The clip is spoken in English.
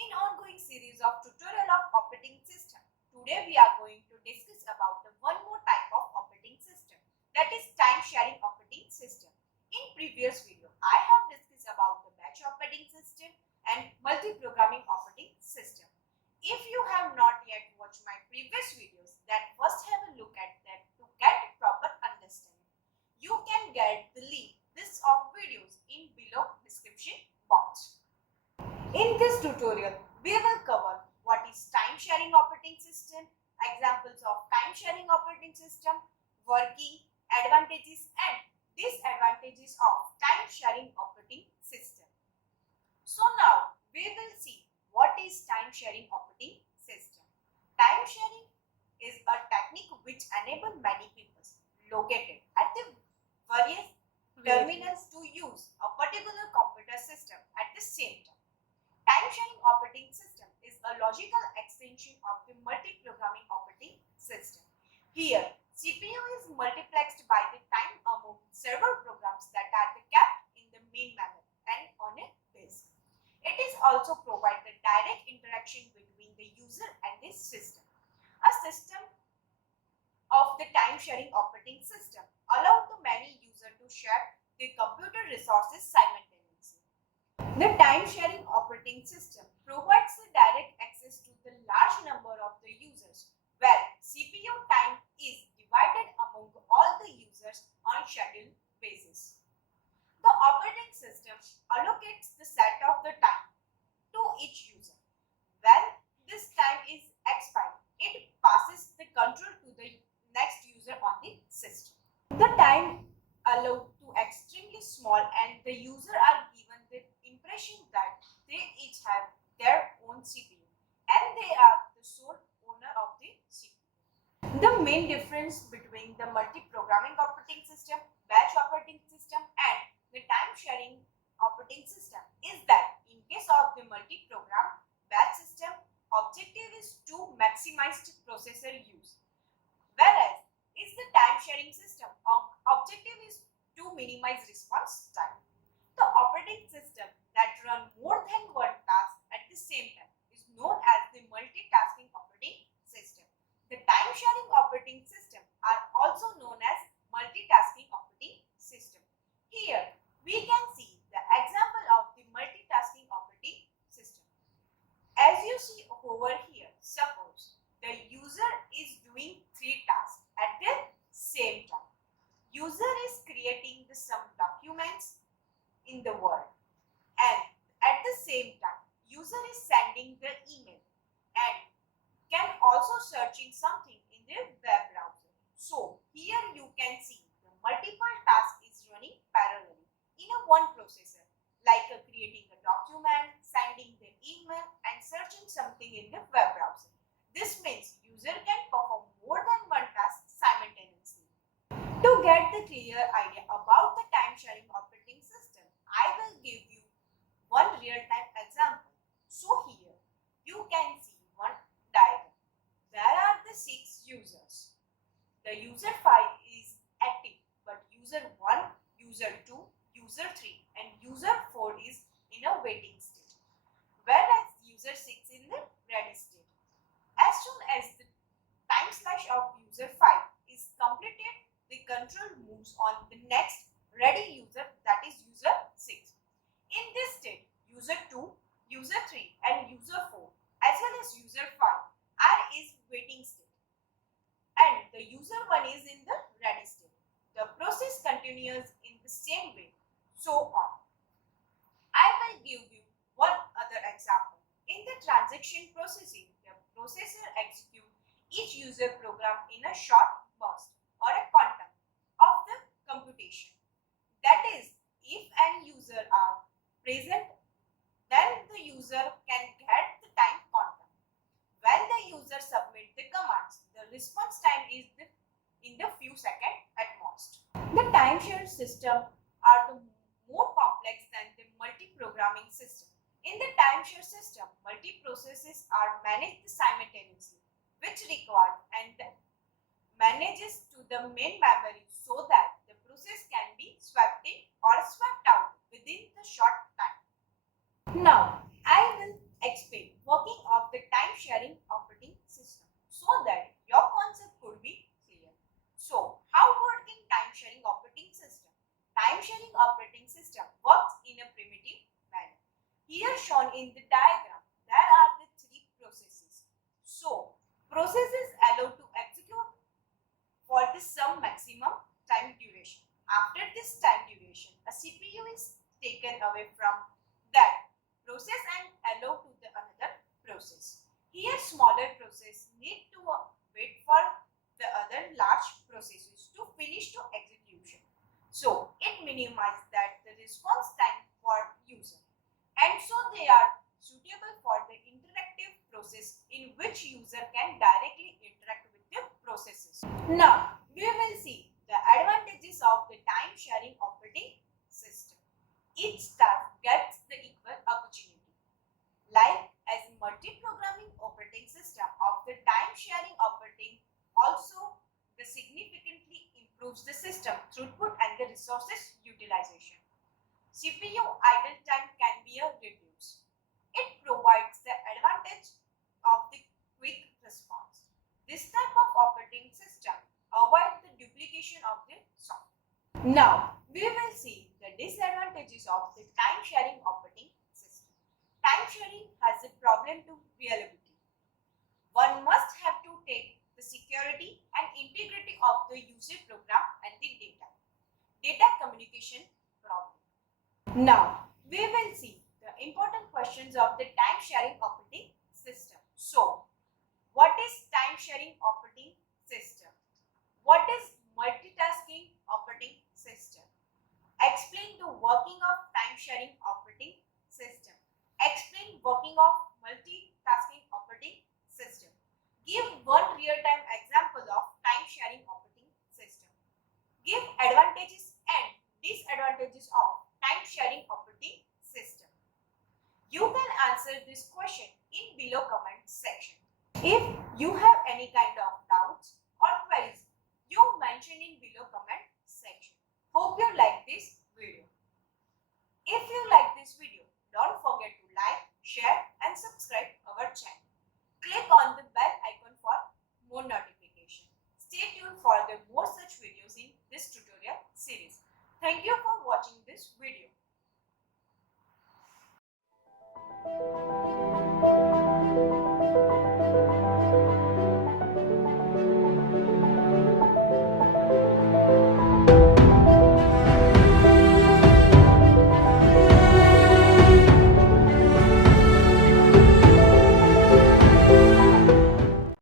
in ongoing series of tutorial of operating system. Today we are going to discuss about the one more type of operating system, that is time sharing operating system. In previous video, I have discussed about the batch operating system and multi-programming operating system. If you have not yet watched my previous videos, then first have a look at that to get a proper understanding. You can get the link list of videos in below description box. In this tutorial, we will cover what is time sharing operating system, examples of time sharing operating system, working, advantages and disadvantages of time sharing operating system. So now we will see what is time sharing operating system. Time sharing is a technique which enables many people located at the various terminals to use a particular computer system at the same time. Time sharing operating system is a logical extension of the multi-programming operating system. Here, CPU is multiplexed by the time among several programs that are kept in the main memory and on a disk. It is also provide the direct interaction between the user and the system. A system of the time sharing operating system allows the many users to share the computer resources simultaneously. The time-sharing operating system provides the direct access to the large number of the users, where CPU time is divided among all the users on scheduled basis. The operating system allocates the set of the time to each user. When this time is expired, it passes the control to the next user on the system. The time allowed to extremely small and the user are given the impression that they each have their own CPU and they are the sole owner of the CPU. The main difference between the multi-programming operating system, batch operating system and the time-sharing operating system is that in case of the multi-program batch system, objective is to maximize the processor use, whereas is the time-sharing system, objective is to minimize response time. The operating system that run more than one task at the same time is known as the multitasking operating system. The time-sharing operating system are also known as multitasking operating system. Here we can see the example of the multitasking operating system. As you see over here, suppose the user is doing 3 tasks at the same time. User is creating some documents in the Word and at the same time user is sending the email and can also searching something in the web browser. So here you can see the multiple tasks is running parallelly in a one processor, like creating a document, sending the email and searching something in the web browser. This means user can perform more than one task simultaneously. To get the clear idea about the time sharing operating system, I will give you one real-time example. So here you can see one diagram. There are the 6 users. The user 5 is active, but user 1, user 2, user 3 and user 4 is in a waiting state, whereas user 6 in the ready state. As soon as the time slash of user 5 is completed, the control moves on the next ready user, that is user 6. In this state, user 2, user 3 and user 4 as well as user 5 are is waiting state and the user 1 is in the ready state. The process continues in the same way, so on. I will give you one other example. In the transaction processing, the processor executes each user program in a short burst or a quantum of the computation. That is, if an user are present, then the user can get the time quantum. When the user submit the commands, the response time is in the few seconds at most. The time share system are the more complex than the multi-programming system. In the time share system, multi-processes are managed simultaneously, which require and manages to the main memory so that the process can be swept in or swept out within the short time. Now, I will explain Here shown in the diagram, there are the three processes. So, processes allowed to execute for the some maximum time duration. After this time duration, a CPU is taken away from that process and allowed to the another process. Here smaller process need to wait for the other large processes to finish to execution. So it minimizes that the response time for user, and so they are suitable for the interactive process in which user can directly interact with the processes. Now we will see the advantages of the time sharing operating system. Each task gets the equal opportunity. Like as multi-programming operating system of the time sharing operating also the significantly improves the system throughput and the resources utilization. CPU idle time can be reduced. It provides the advantage of the quick response. This type of operating system avoids the duplication of the software. Now, we will see the disadvantages of the time sharing operating system. Time sharing has a problem to reliability. One must have to take the security and integrity of the user program and the data communication problem. Now, we will see the important questions of the time sharing operating system. So, what is time sharing operating system? What is multitasking operating system? Explain the working of time sharing operating system. Explain working of multitasking operating system. Give one real-time example of time sharing operating system. Give advantages and disadvantages of time sharing operating system. You can answer this question in below comment section. If you have any kind of doubts or queries, you mention in below comment section. Hope you like this video. If you like this video, don't forget to like, share and subscribe our channel. Click on the bell icon for more notification. Stay tuned for the more such videos in this tutorial series. Thank you for watching this video.